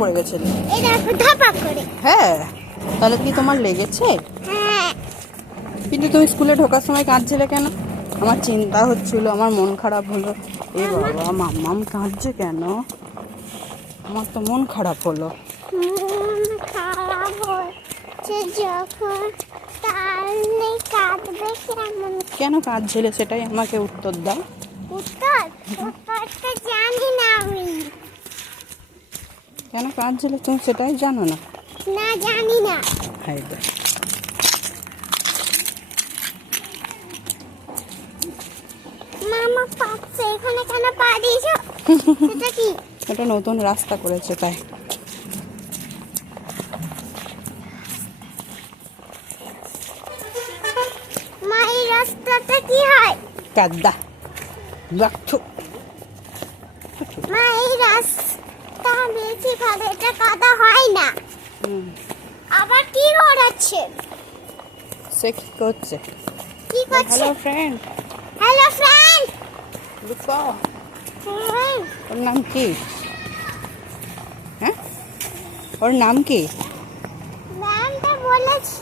পড়ে গেছিলে? এই দেখো ধাপাক করে। হ্যাঁ, তাহলে কি তোমার লেগেছে? হ্যাঁ। কিন্তু তুমি স্কুলে ঢোকার সময় কাঁদছিলে কেন? আমার চিন্তা হচ্ছিল, আমার মন খারাপ হলো। এ বাবা, মাম্মাম কাঁদছে কেন? আমার তো মন খারাপ হলো। মন খারাপ হচ্ছে যখন, তাহলে কাঁদবে কেমন? কেন কাঁদছিলে সেটাই আমাকে উত্তর দাও। উত্তরটা জানি না আমি। কেন কাঁদছিলে তুমি সেটাই জানো না? না, জানি না। হাই দেখ, মামা পাচ্ছে এখানে কেন পা দিয়েছো? সেটা কি? এটা নতুন রাস্তা করেছে তাই। মা, এই রাস্তাটা কি হয়? কাদা বাচ্চু। মা, এই রাস্তা বেশি ভালো, এটা কাদা হয় না। আবার কি করাচ্ছে? সে কি করছে? কি করছে? Hello friend, hello friend. লুকা। ওর নাম কি? হ্যাঁ, ওর নাম কি? ম্যামটা বলেছে